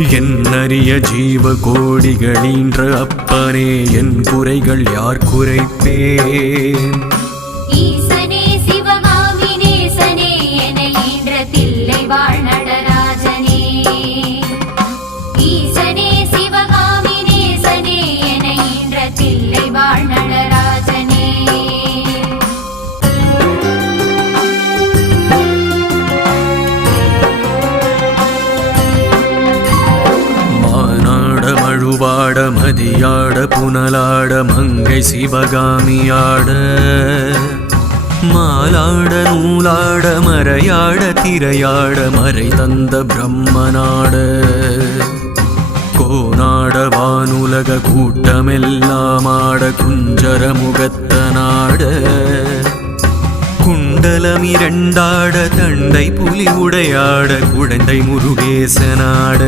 என்னறிய ஜீவ கோடிகளீன்ற அப்பனே என் குறைகள் யார் குறைப்பேன் ஈசனே சிவகாமி நேசனே என ஈன்ற தில்லை வாழ் நடராஜனே ஈசனே சிவகாமி நேசனே என ஈன்ற தில்லை வாழ் நடராஜனே மழுவாட மதியாட புனலாட மங்கை சிவகாமியாட மாலாட நூலாட மறையாட திரையாட மறை தந்த பிரம்மனாட கோனாட வானுலக கூட்டமெல்லாமாட குஞ்சர முகத்தனாட குண்டலமிரண்டாட தண்டை புலி உடையாட குழந்தை முருகேசனாட